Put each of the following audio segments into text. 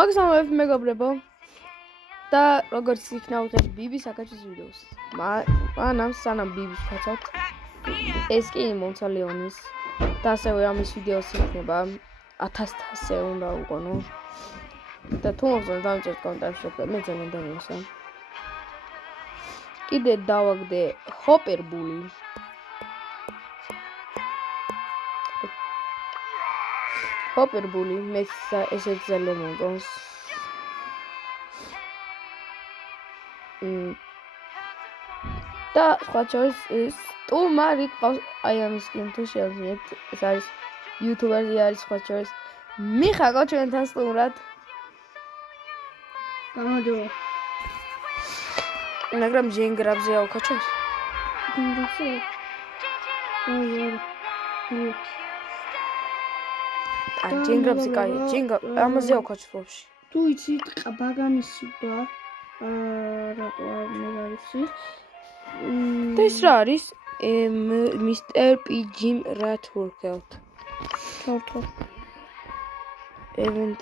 მაგზამოვებ მეგობრებო და როგორც იქნა ვუხებ ბიბის აკაჩის ვიდეოს. მანამ სანამ ბიბის ვქაცავთ ეს კი მონცალეონის და ასევე ამის ვიდეოს იქნება 1000-ზე უნდა უყონო და თუ მოხსენებთ დავწერთ კომენტარებში მე ძალიან დამიასა. კიდე დავაგდე ჰოპერბული მე ესეც ძალიან მომწონს. და სხვა შორის სტუმარი ყავს აი ამის კინ თუ შევძინეთ ეს არის იუთუბერი არის სხვა შორის მიხაკო ჩვენთან სტუმრად. გამარჯობა. მაგრამ ჯენგრაბზე ავქაჩოს? ჯენგრაბზე? აი ჯენგრაბზე კაი ამაზე ავქაჩოს ვაფშე. თუ იცით ბაგამისი და რატო არ მეგარიცი? და ეს რა არის? Mr. P.G. Rat Workout. Toto. Event.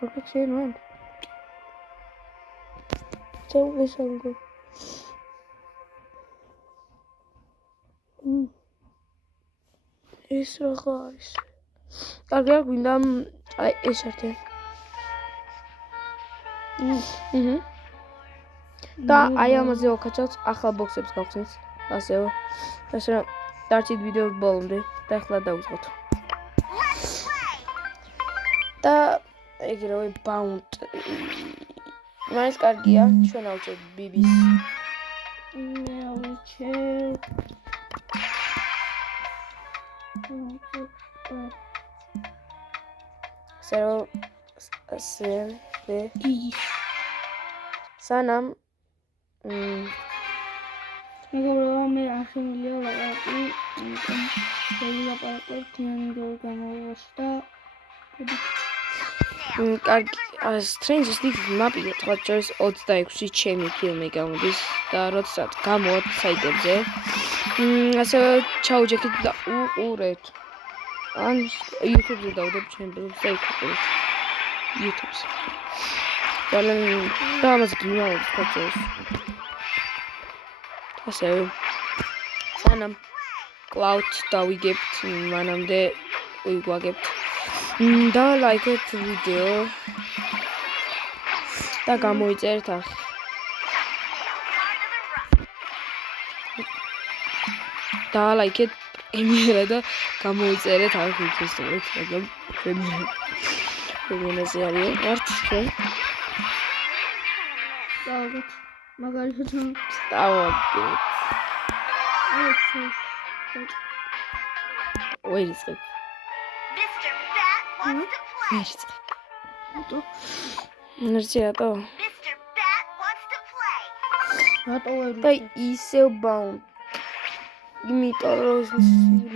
What say man? So listen go. ეს რა არის? კარგი არ გვინდა აი ეს ერთი. და აი ამაზე ვაკაჩავთ ახალ ბოქსებს გავხსნით ასევე რომ დარჩით ვიდეოს ბოლომდე და ახლა დავუწყოთ და ეგრევე ბაუნტ მაინც კარგია ჩვენ ავჭერთ ბიბის მე ავჭერთ სანამ მეგობრებო მე ახიმილია ლაპარაკი ლაპარაკობ თინგო გამოვაში და კარგი Stranger Things მაპია თქვა ჯერს 26-ში ჩემი ფილმი გამოდის და როდესაც გამოვა საიტებზე ასევე ჩაუჯექით და უყურეთ ან YouTube-ზე დავდებ ჩემ ბლოგს და იქ უყურეთ YouTube-ზე ძალიან და ამას გიმავნებთ თქვა ჯერს ასევე სანამ Cloud დავიგებთ მანამდე ვიგვაგებთ და ლაიქეთ ვიდეო და გამოიწერეთ არხი და ლაიქეთ პრემიერა და გამოიწერეთ არხი ფესტივალით მაგრამ პრემიერაზე არის ვართ ჩვენ დავაგეთ მაგალითად დავაგეთ ვერიწყებ ნერცია და ისევ ბაუნდ იმიტომ რომ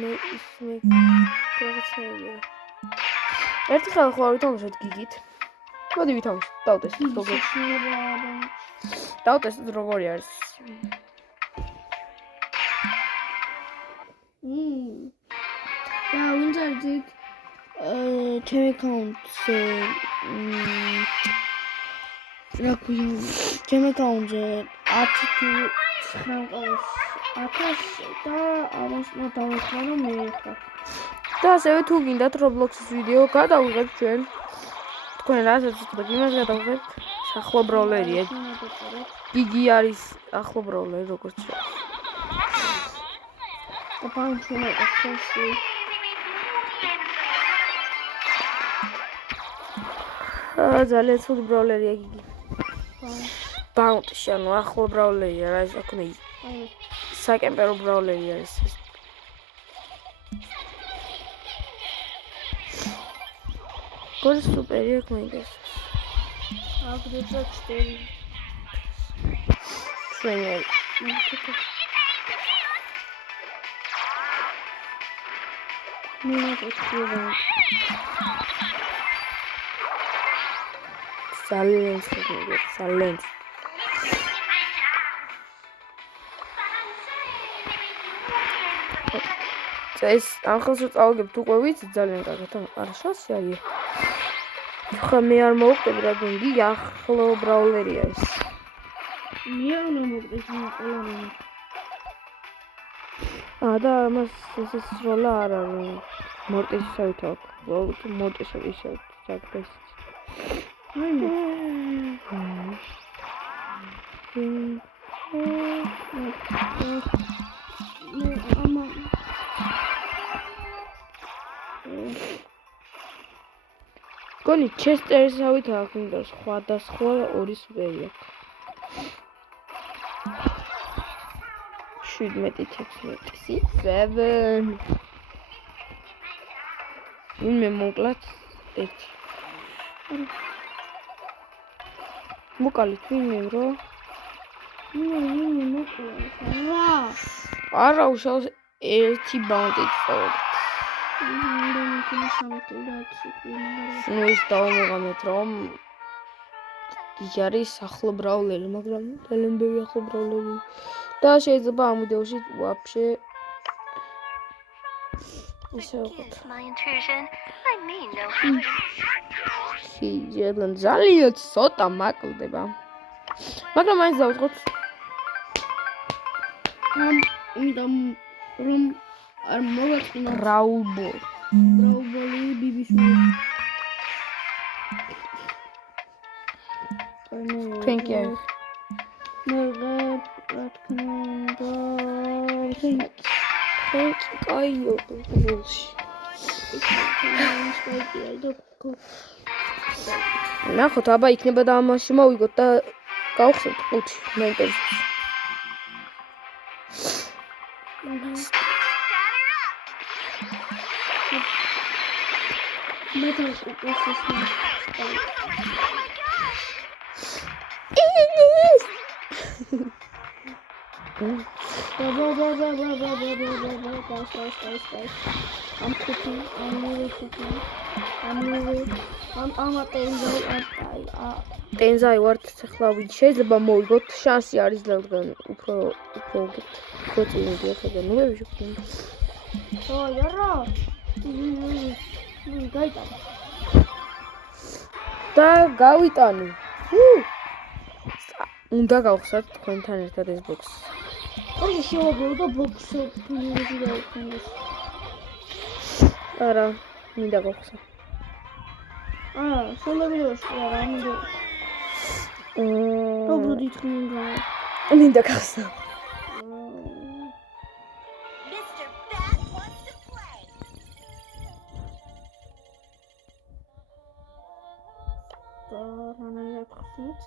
მე პროცესია ერთხელ ხო ვითამაშოთ გიგით მოდი ვითამაშოთ დავტესტოთ როგორი არის და ვინც არის ჩემი აკაუნტზე რა ქვია ჩემი აკაუნტზე 10 თუ 9 ყავს 1000 და ამას დავეხმარო მე ხა და ასევე თუ გინდათ Roblox-ის ვიდეო გადავიღებთ ჩვენ თქვენ რასაც ვთქვით იმას გადავიღებთ ახლო ბროლერია გიგი არის ახლო ბროლერი როგორც აპანჩუნა ახსოვსი ძალიან ცუდი ბროლერია გიგი ბაუნტში ანუ ახლო ბროლერია რა ის აქ საკემპერო ბროლერი არის ეს გორ სუპერია გმენდეს აგდეცა 4 ტრენერ Silence. ეს ამ ხელს რო წავაგებთ უკვე ვიცი ძალიან კარგად არა შანსი არის ხა მე არ მოვხდები რა გინდი ახლო ბრაულერია ეს მე არ უნდა მოვყდეს მე ყველანი და მას ეს როლა არ არის მორტისავით აქვს მორტისავით ისე საკდეს აი გონი ჩესტერისავით აქვს მინდა სხვადასხვა ორი სვეია 7 ვინმე მოკლათ ერთი მოკალით ვინმე რო მე მოკლა არა უშავს ერთი ბაუნტით წავაგეთ ну ის დავამოღამეთ რომ ის არის ახლო ბრაულერი მაგრამ ძალიან ბევრი ახლო ბრაულერი და შეიძლება ამ ვიდეოში ვაფშე ისე ვიყოთ ძალიან ცოტა მაკლდება მაგრამ მაინც დავუწყოთ ამიტომ რომ არ მოვაწყინა ბრაუბოლი ბიბიშვილი Thank you. კაიო გულში ნახოთ აბა იქნება და ამაში მოვიგოთ და გავხსენთ 5 მეინტერესებს I'm cooking. I'm really cooking. I'm ტენზაი ვართ ახლა ვინ შეიძლება მოვიგოთ შანსი არის რადგან უფრო წინდია ხოდა ნუ ვეშუქი არა გაიტანა და გავიტანი უნდა გავხსნათ თქვენთან ერთად ეს ბოქსი ორი შევაბერო და ბოქსი ფინალში გავხსნათ არა მინდა გავხსნა სოლავიოში არა მინდა როგორ ითქმინდა მინდა გავხსნა რანაირად ხსნით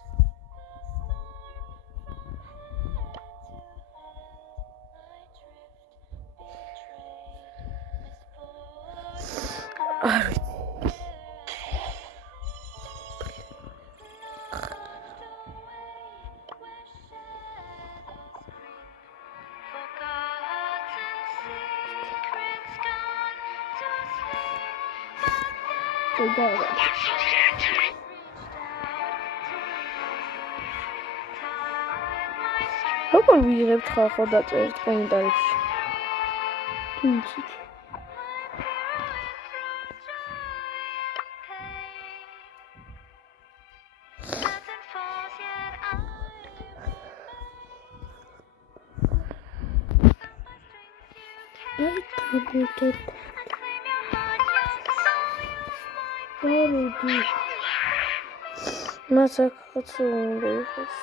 როგორ ვიღებთ ხალხო დაწერთ კომენტარებში თუ იცით მასაკაცუნდა იყოს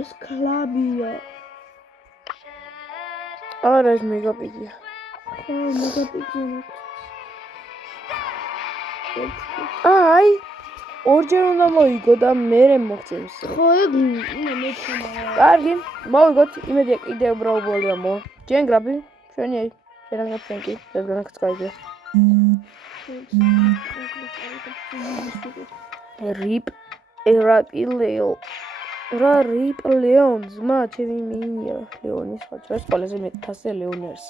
ეს კლაბია არა ეს მეგაპიდია მეგაპიდია აი ორჯერ უნდა მოიგო და მერე მოგწევს ხო ეგ მეცამა კარგი მოვიგოთ იმედია კიდევ ბრაუბოლია მო ჯენგრაბი ჩვენი შენაგებ ფენკი ზეგრანაც კაიგე რიპ რიპ ლეონ ზმა ჩემი მინია ლეონის ხოჭრას ყველაზე მეტასე ლეონი არის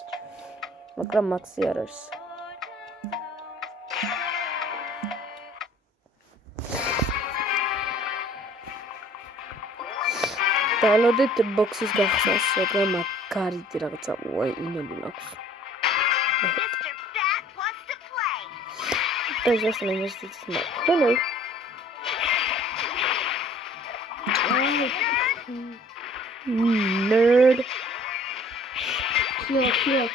მაგრამ მაქსი არ არის დაელოდეთ ბოქსის გახსნას, მაგრამ მაგარიდი რაღაცა უაინებული აქვს. და ზუსტად ინვესტიციის hello. Nerd. Kill.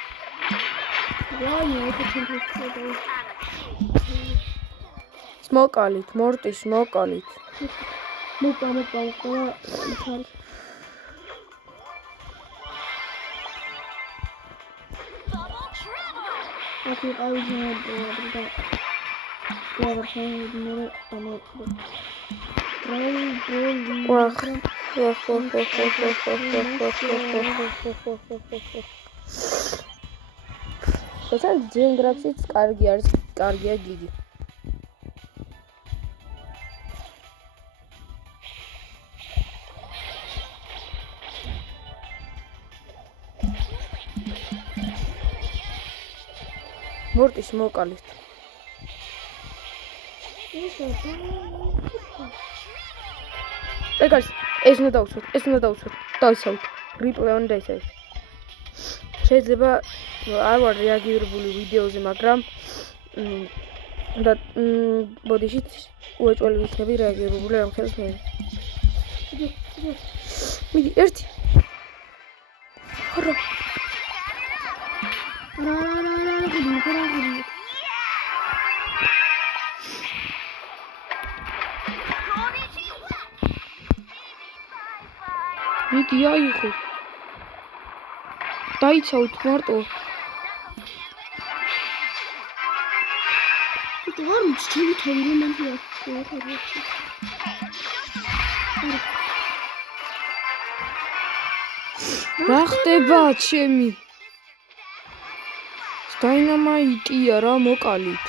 Smoke-ალით, მორტი smoke-ალით. მოკა. აკი ყავიჟა Შესაძლოა ძინგრაფშიც კარგია გიგი. მორტის მოკალით. ეგარს ეს უნდა დავუცოთ. დავისავთ. replay on this. შეიძლება არ ვარ რეაგირებული ვიდეოზე, მაგრამ და ბოდიშით უეჭველი ვიქნები რეაგირებული ამ ხელს მე. მიდი, ერთი. ხარო. მიდი აიღო. დაიცავთ მარტო. არ ვიცი, ჩემი თავი რომანტია. რა ხდება ჩემი? დაინამაიტია რა მოკალით.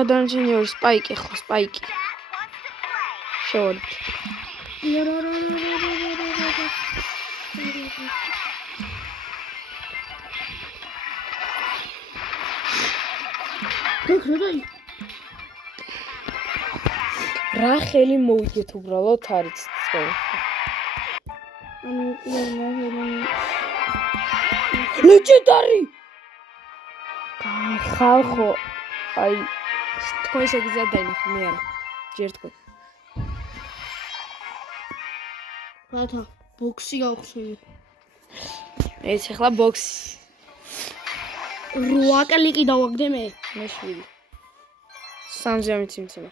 ხადანჯინიორ სპაიკი ხო სპაიკი. შევარდ. რა ხელი მოვიგეთ უბრალოდ არის წო. ლეჯენდარი. ხალხო აი თქვენ შეგიძლიათ დაინახო მე არა. ჯერ თქვენ. რათა ბოქსი გავხსოვი. ეს ახლა ბოქსი. 8 კლიკი დავაგდე მე. მე 7. 3-ზე მიცემ.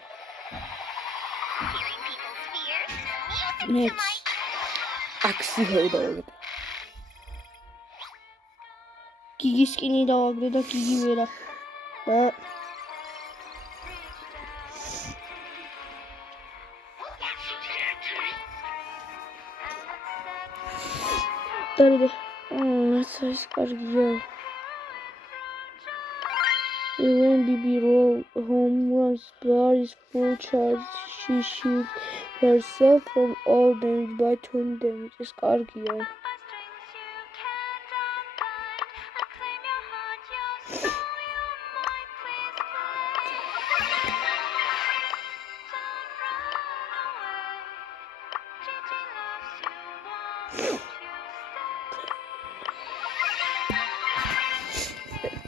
მე აქსი დავაგდე. გიგის სკინი დავაგდე და გიგი ვერა. დარიდე. ეს კარგია. When Bibi roll home runs bar is full charge, she shields herself from all damage by 20 damage. ეს კარგია.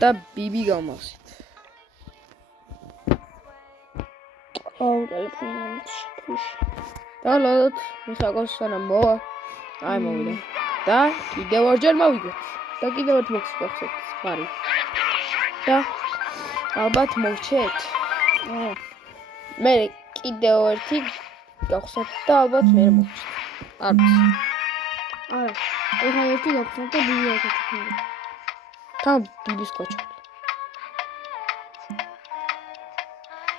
და ბიბი გამოსით. და ლოთ მიხაკოს სანამ მოვა. აი მოვიდა. და კიდევ ორჯერ მოვიგეთ. და კიდევ ერთ ბოქსი გავხსნით. ხარი. და ალბათ მოვჩეთ. მე კიდევ ერთი გავხსნით და ალბათ მე მოვჩეთ. არ ვიცი. არა. ეხლა ერთი გავხსნით და ბიბი გავხსნით. თან ბიბის კოჩა.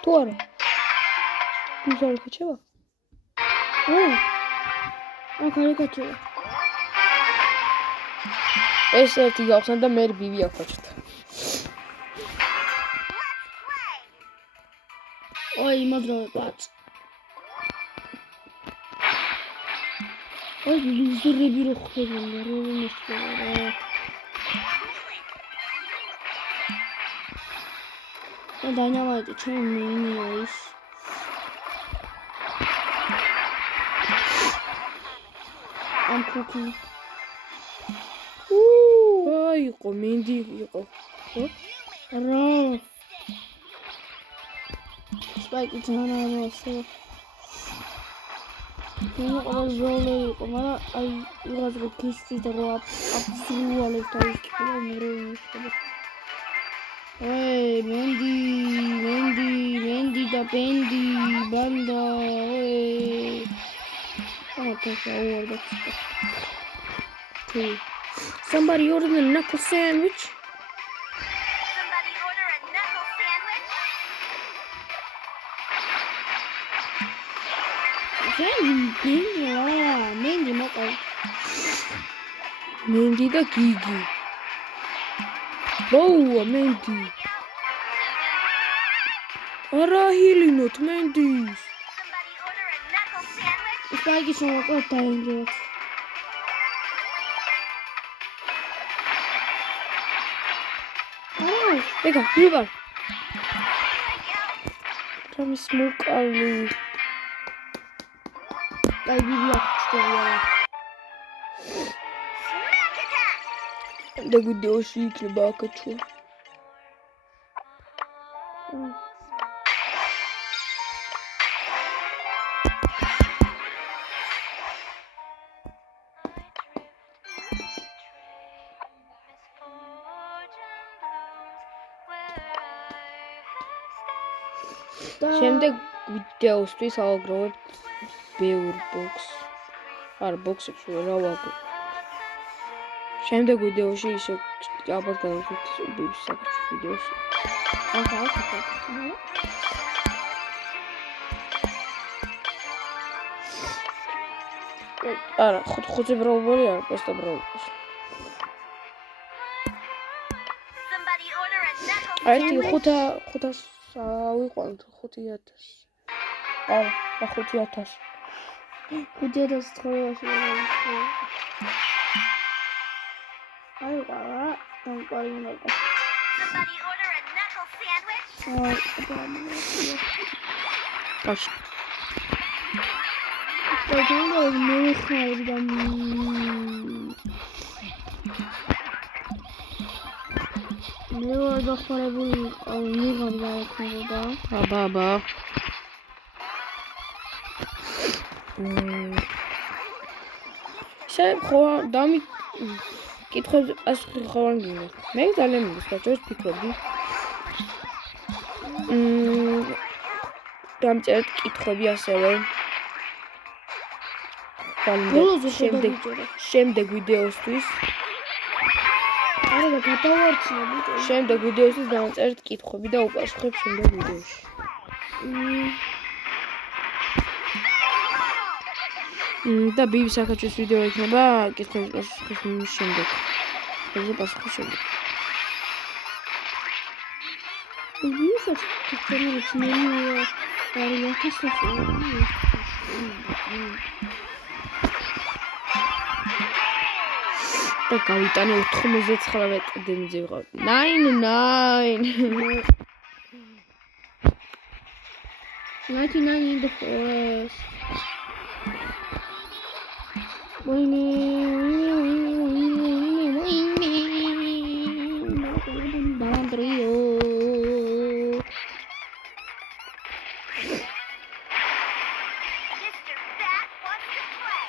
თუ არა. ბიბის არ ხოჩება? აქ არის კოჩება. ეს ერთი გავხსნით და მე ბიბი ავხოჩეთ. ой, მადლობა ბაც. ой, ვიზურები რო ხდება, რომ მოსწორა. და დაინამიტი ჩემი მეინი არის. ამ ქუქი. აი, იყო მინდი იყო. ხო? რა. სპაიკი ძანამოსო. მე ყოველ ზოლე იყო, მაგრამ აი ვიღაც რო ქისტი და რო აბსოლუტურად თავის ყველა მერე. Ой, Менди da Bendi, banda, ой. Oh, that's all that's okay. Somebody ordered a knuckle sandwich. Somebody order a knuckle sandwich? Mendy moqal. Mendy da Gigi. Oh, Mendy. Ara hilinot Mendy. Somebody order a knuckle sandwich? Spike sono cotta in Ega, rival. Tam smoke ali. Dai vivi storia. Smack attack! Da videoshi ikნება აკაჩვა. შემდეგ ვიდეოსთვის ავაგროვებთ ბევრ ბოქს. არ ბოქსებში რა ვაგროვებთ. შემდეგ ვიდეოში ისე ალბათ განვიხილოთ ბიბის საკითხის ვიდეოს. არა, ხუთი ბრაუბერი არ პოსტა ბრაუბერი. Somebody order a knuckle ერთი 500 ავიყვანთ 5000. არა, 5000. 5000 ცხოვრებაში აი ყარა დამყარიმაკა Somebody order a knuckle sandwich? კაში. და მე ხარ და მე ვარ დახმარებული მიღარ დაექნება აბა. ხო დამი კითხვებზე პასუხი ხოვან გინდა. მე ძალიან მისაჭროს ფიქრობდი. დამწერეთ კითხვები ასევე. შემდეგ ვიდეოსთვის. არა და გადავარჩინე ბიჭო შემდეგ ვიდეოსთვის დავწერეთ კითხვები და უპასუხებ შემდეგ ვიდეოში. და ბიბის საკაჩვის ვიდეო იქნება კითხვების პასუხის შემდეგ. კითხვებზე პასუხის შემდეგ. ვისაც ქცეულიც მე ვარიანტის და გავიტანე 99 კდემიძე ვიყავ. 99. 99 in the forest. Mr. Bat wants to play.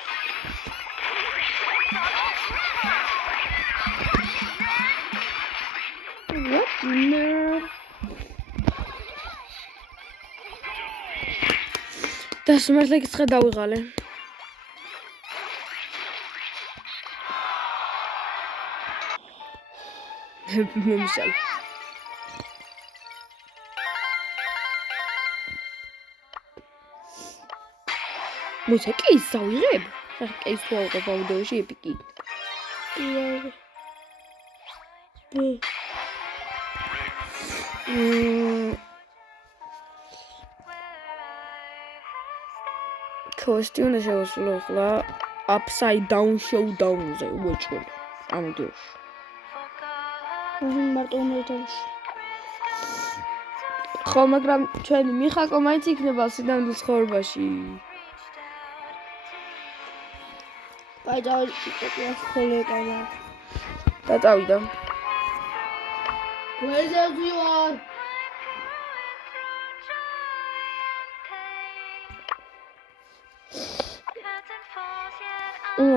What nerd? და სიმართლე კითხვა დავიღალე. მომისალ. მუსიკი ისავიღებ? ეს თუ ავიღებ ვიდეოში ეპიკი. Questi una solo la upside down showdown-ზე უეჭველი ამ ვიდეოში. მარტო უნდა ითამაშო. ხო, მაგრამ ჩვენი მიხაკო მაინც იქნება სინამდვილე ცხოვრებაში. აი დავიწყოთ ხოლეკანა. და წავიდა. გვერდებზე ვარ.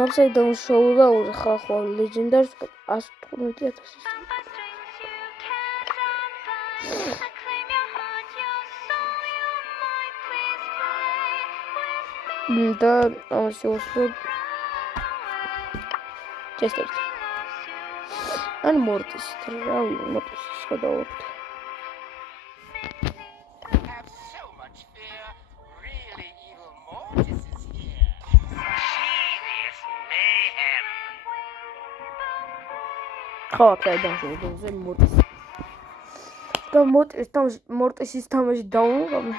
Upside down show და ხახვა ლეგენდარს 115,000. და ამაში უსწრებ ჩესტერს. ან მორტის, რავი, მორტის შედავთ. Have so much fear. Really evil Mortis is here. Serious mayhem. ხო, upside down show და მორტის. და მორტისის თამაში დაუნგამ.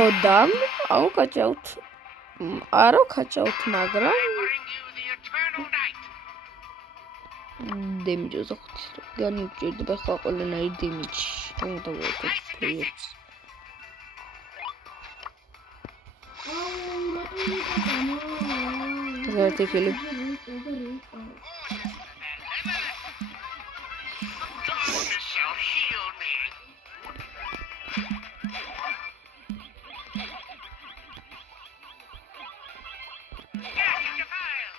Odam, au kaçaut. Aro kaçaut მაგრამ Bring you the eternal night. დემიჯი ზოხთ. განიჭირდება ხო ყველანაირი დემიჯი. უნდა ვიყოთ ფეიებს. ზერთი ხილი. Darkness shall heal me. Get your file.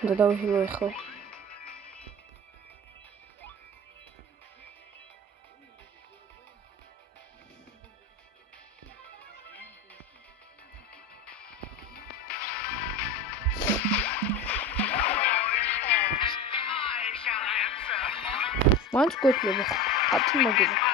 და დავიხილო ხო. I shall answer. მაინც გვექნება 10 მაგარი.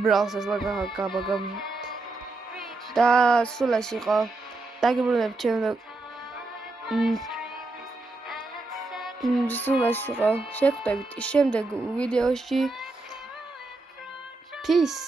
ბრალს ეს ლაგაბაგამ და სულ ეს იყო დაგიბრუნებ ჩემო სულ ეს იყო შეხვდებით შემდეგ ვიდეოში peace